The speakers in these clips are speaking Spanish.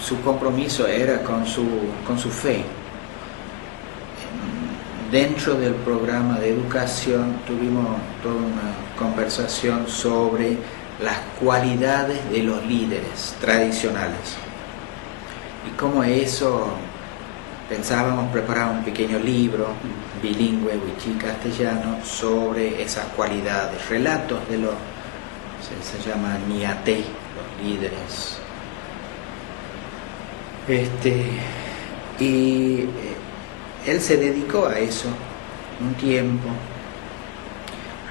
su compromiso era con su fe. Dentro del programa de educación tuvimos toda una conversación sobre las cualidades de los líderes tradicionales y cómo eso, pensábamos preparar un pequeño libro bilingüe, wichí-castellano, sobre esas cualidades, relatos de los, se llama Niatey, los líderes. Y él se dedicó a eso un tiempo,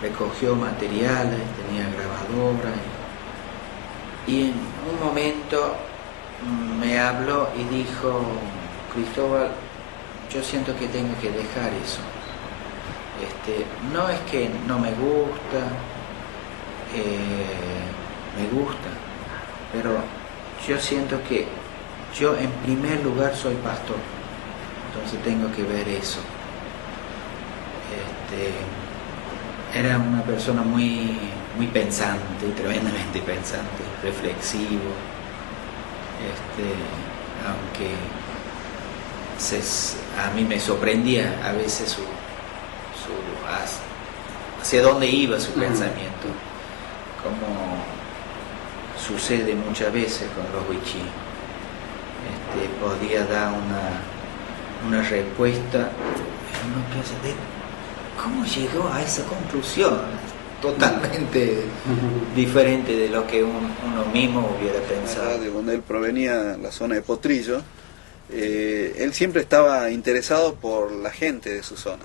recogió materiales, tenía grabadora y en un momento me habló y dijo: Cristóbal, yo siento que tengo que dejar eso. No es que no me gusta, me gusta, pero yo siento que yo en primer lugar soy pastor, entonces tengo que ver eso. Era una persona muy pensante, tremendamente pensante, reflexivo, aunque a mí me sorprendía a veces hacia dónde iba su pensamiento, como sucede muchas veces con los wichí. Podía dar una respuesta, uno piensa, ¿cómo llegó a esa conclusión? Totalmente diferente de lo que uno mismo hubiera pensado. De donde él provenía, la zona de Potrillo, él siempre estaba interesado por la gente de su zona.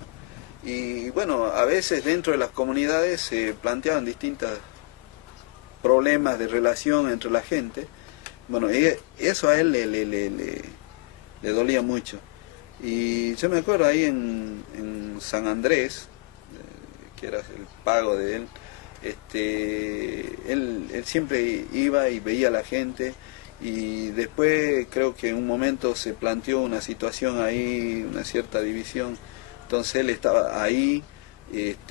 Y bueno, a veces dentro de las comunidades se planteaban distintos problemas de relación entre la gente. Bueno, eso a él le dolía mucho. Y yo me acuerdo ahí en San Andrés, que era el pago de él, él siempre iba y veía a la gente, y después creo que en un momento se planteó una situación ahí, una cierta división, entonces él estaba ahí,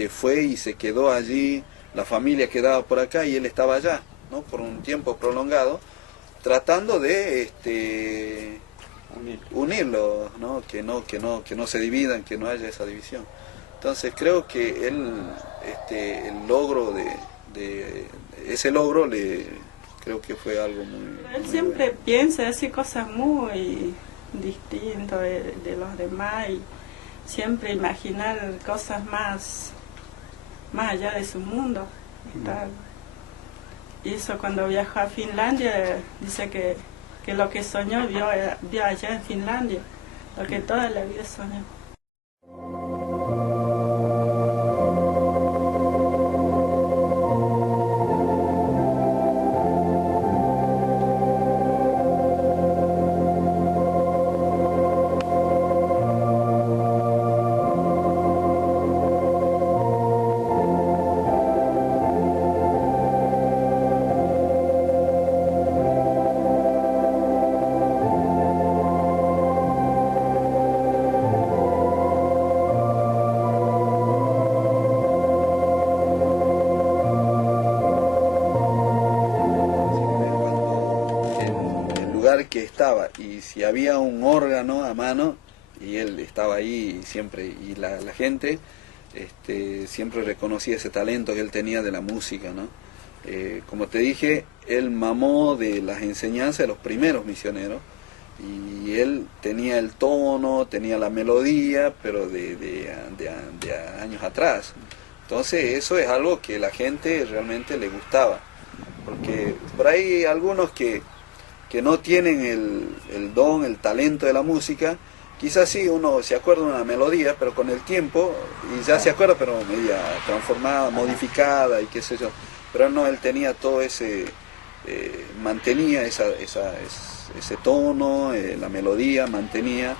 fue y se quedó allí, la familia quedaba por acá y él estaba allá, ¿no? Por un tiempo prolongado, tratando de unirlo, ¿no? Que no se dividan, que no haya esa división. Entonces creo que él, el logro ese logro creo que fue algo muy... Él siempre bueno. piensa, hace cosas muy distintas de los demás, y siempre imaginar cosas más allá de su mundo. Y eso, cuando viajó a Finlandia, dice que lo que soñó vio allá en Finlandia, lo que toda la vida soñó. Que estaba, y si había un órgano a mano y él estaba ahí siempre, y la gente siempre reconocía ese talento que él tenía de la música, ¿no? Como te dije, él mamó de las enseñanzas de los primeros misioneros, y él tenía el tono, tenía la melodía, pero de años atrás. Entonces eso es algo que la gente realmente le gustaba, porque por ahí algunos que no tienen el don, el talento de la música, quizás sí uno se acuerda de una melodía, pero con el tiempo, y ya se acuerda, pero media transformada, modificada y qué sé yo, pero no, él tenía todo ese, mantenía ese tono, la melodía, mantenía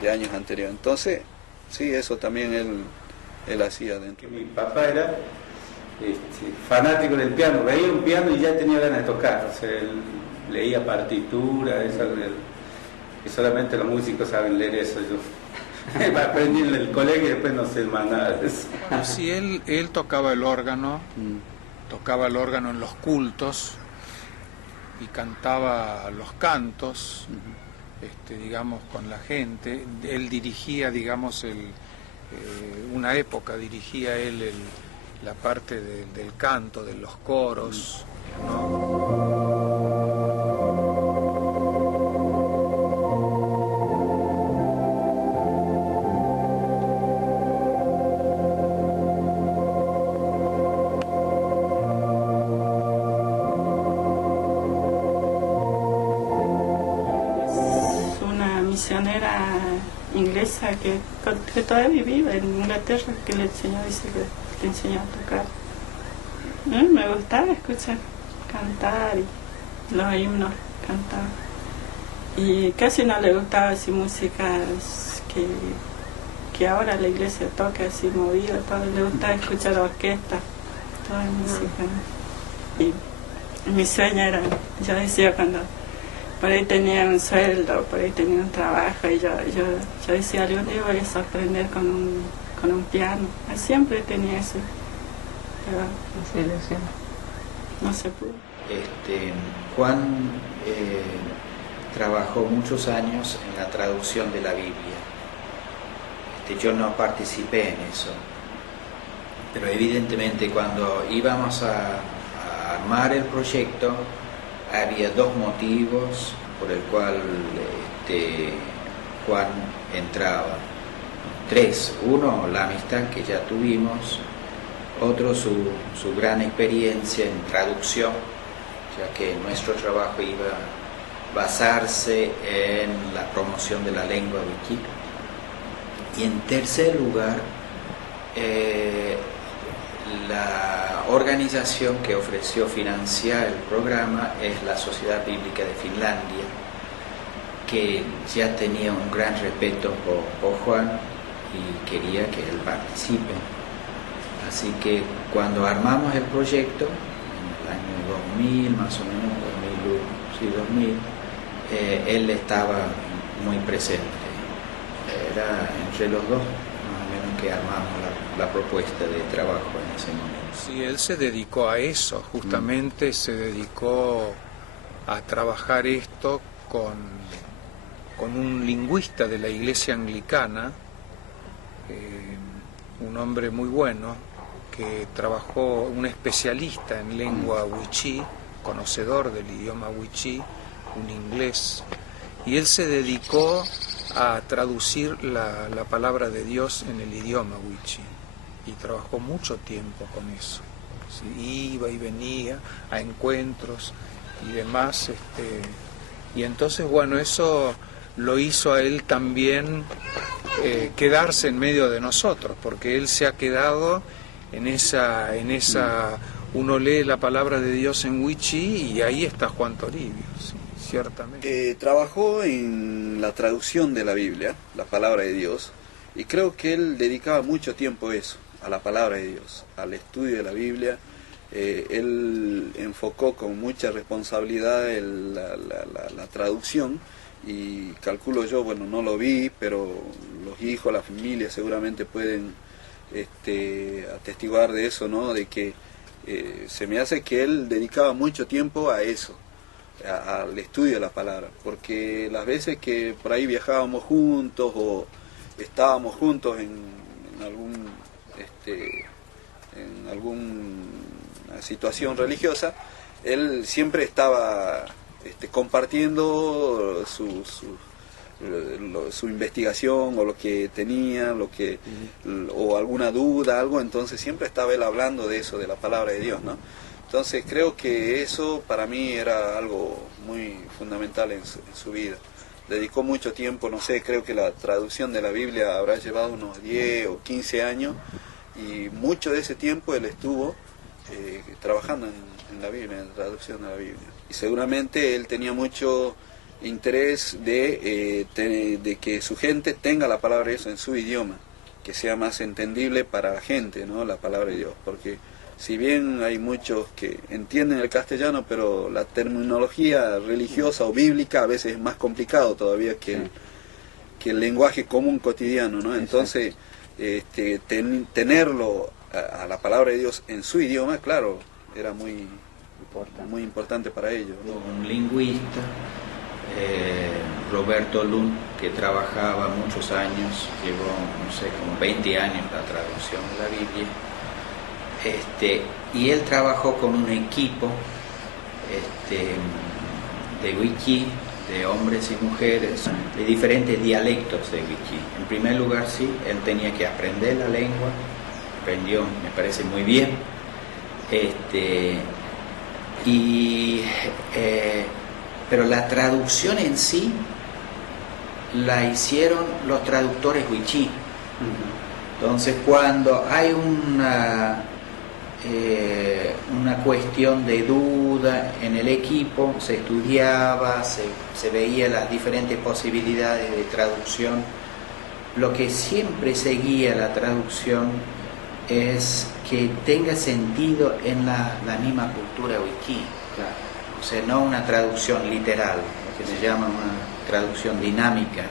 de años anteriores. Entonces, sí, eso también él hacía dentro. Mi papá era fanático del piano, veía un piano y ya tenía ganas de tocar, o sea, él leía partitura, y solamente los músicos saben leer eso. Yo aprendí en el colegio y después no sé más nada de eso. Sí, él tocaba el órgano en los cultos, y cantaba los cantos, digamos, con la gente. Él dirigía, digamos, una época dirigía él la parte del canto, de los coros, ¿no? Inglesa que todavía vive en Inglaterra, que le enseñó, dice que le enseñó a tocar. Me gustaba escuchar cantar y los himnos cantar. Y casi no le gustaba así músicas que ahora la iglesia toca así movida, todo. Le gustaba escuchar orquesta, toda música. Y mi sueño era, yo decía cuando por ahí tenía un sueldo, por ahí tenía un trabajo, y yo decía, algún día voy a sorprender con un piano. Siempre tenía eso, pero no se pudo. Juan trabajó muchos años en la traducción de la Biblia. Yo no participé en eso, pero evidentemente cuando íbamos a armar el proyecto, había dos motivos por el cual Juan entraba. Tres: uno, la amistad que ya tuvimos; otro, su gran experiencia en traducción, ya que nuestro trabajo iba a basarse en la promoción de la lengua wichí. Y en tercer lugar, la organización que ofreció financiar el programa es la Sociedad Bíblica de Finlandia, que ya tenía un gran respeto por Juan y quería que él participe. Así que cuando armamos el proyecto, en el año 2000, más o menos, 2000, él estaba muy presente. Era entre los dos, más o menos, que armamos la propuesta de trabajo en ese momento. Sí, él se dedicó a eso, justamente se dedicó a trabajar esto con un lingüista de la iglesia anglicana, un hombre muy bueno, que trabajó, un especialista en lengua wichí, conocedor del idioma wichí, un inglés, y él se dedicó a traducir la palabra de Dios en el idioma wichí, y trabajó mucho tiempo con eso. Sí, iba y venía a encuentros y demás, y entonces, bueno, eso lo hizo a él también quedarse en medio de nosotros, porque él se ha quedado en esa uno lee la palabra de Dios en wichí y ahí está Juan Toribio, sí, ciertamente. Trabajó en la traducción de la Biblia, la palabra de Dios, y creo que él dedicaba mucho tiempo a eso, a la palabra de Dios, al estudio de la Biblia. Él enfocó con mucha responsabilidad la traducción, y calculo yo, bueno, no lo vi, pero los hijos, la familia seguramente pueden atestiguar de eso, ¿no? De que se me hace que él dedicaba mucho tiempo a eso, al estudio de la palabra, porque las veces que por ahí viajábamos juntos o estábamos juntos en alguna situación religiosa, él siempre estaba compartiendo su investigación o lo que tenía, o alguna duda, algo. Entonces siempre estaba él hablando de eso, de la palabra de Dios, ¿no? Entonces creo que eso para mí era algo muy fundamental en su vida. Dedicó mucho tiempo, no sé, creo que la traducción de la Biblia habrá llevado unos 10 o 15 años, y mucho de ese tiempo él estuvo trabajando en la Biblia, en la traducción de la Biblia. Y seguramente él tenía mucho interés de que su gente tenga la palabra de Dios en su idioma, que sea más entendible para la gente, ¿no? La palabra de Dios, porque si bien hay muchos que entienden el castellano, pero la terminología religiosa o bíblica a veces es más complicado todavía que el lenguaje común cotidiano, ¿no? Entonces, tenerlo a la palabra de Dios en su idioma, claro, era muy muy importante para ellos, ¿no? Un lingüista, Roberto Lund, que trabajaba muchos años, llevó, no sé, como 20 años la traducción de la Biblia, y él trabajó con un equipo de wichí, de hombres y mujeres, de diferentes dialectos de wichí. En primer lugar, sí, él tenía que aprender la lengua, aprendió, me parece muy bien, pero la traducción en sí la hicieron los traductores wichí. Entonces, cuando hay una cuestión de duda en el equipo, se estudiaba, se veía las diferentes posibilidades de traducción. Lo que siempre seguía la traducción es que tenga sentido en la misma cultura wichí. Claro. O sea, no una traducción literal, lo que se llama una traducción dinámica,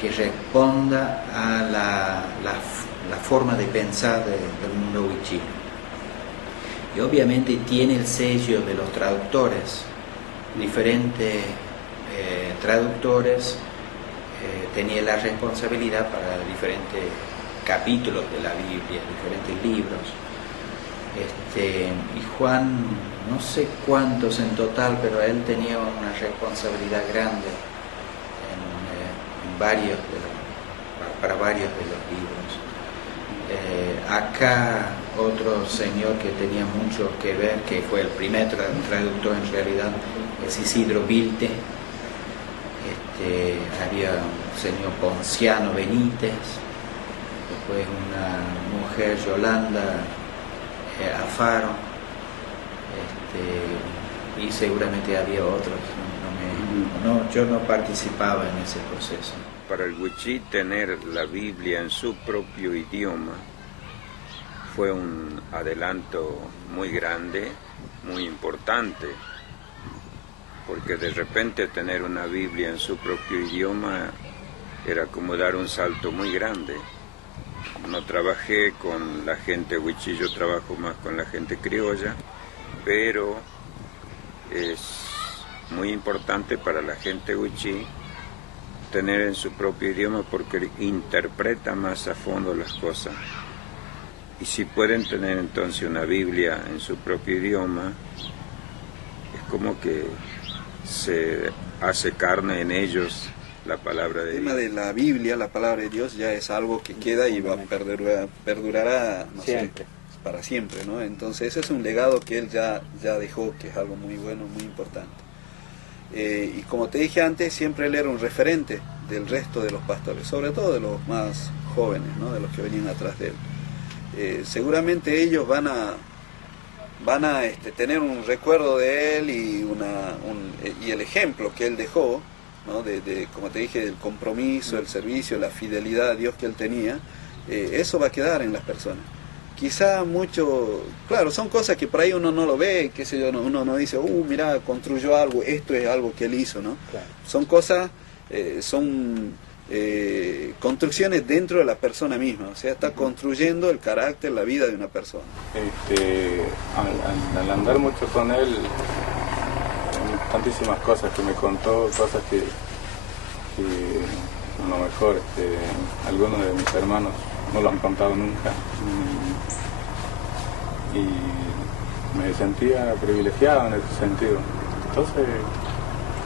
que responda a la forma de pensar del mundo wichí. Y obviamente tiene el sello de los traductores. Diferentes traductores tenían la responsabilidad para diferentes capítulos de la Biblia, diferentes libros. Y Juan, no sé cuántos en total, pero él tenía una responsabilidad grande en para varios de los libros. Acá otro señor que tenía mucho que ver, que fue el primer traductor en realidad, es Isidro Vilte. Había un señor Ponciano Benítez, después una mujer, Yolanda Alfaro, y seguramente había otros. Yo no participaba en ese proceso. Para el wichí, tener la Biblia en su propio idioma fue un adelanto muy grande, muy importante, porque de repente tener una Biblia en su propio idioma era como dar un salto muy grande. No trabajé con la gente wichí, yo trabajo más con la gente criolla, pero es muy importante para la gente wichí tener en su propio idioma porque interpreta más a fondo las cosas. Y si pueden tener entonces una Biblia en su propio idioma, es como que se hace carne en ellos la palabra de Dios. El tema de la Biblia, la palabra de Dios, ya es algo que queda y perdurará no siempre. Sé, para siempre, ¿no? Entonces ese es un legado que él ya dejó, que es algo muy bueno, muy importante. Y como te dije antes, siempre él era un referente del resto de los pastores, sobre todo de los más jóvenes, ¿no? De los que venían atrás de él. Seguramente ellos van a tener un recuerdo de él y el ejemplo que él dejó, ¿no? Como te dije, el compromiso, el servicio, la fidelidad a Dios que él tenía, eso va a quedar en las personas. Quizá mucho, claro, son cosas que por ahí uno no lo ve, qué sé yo, uno no dice, mira, construyó algo, esto es algo que él hizo, ¿no? Claro. Son cosas, construcciones dentro de la persona misma, o sea, está construyendo el carácter, la vida de una persona. Al andar mucho con él, tantísimas cosas que me contó, cosas que a lo mejor algunos de mis hermanos no lo han contado nunca, y me sentía privilegiado en ese sentido. Entonces,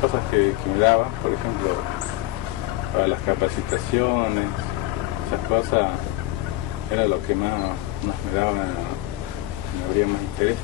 cosas que me daban, por ejemplo, para las capacitaciones, esas cosas era lo que más me daba, me habría más interés.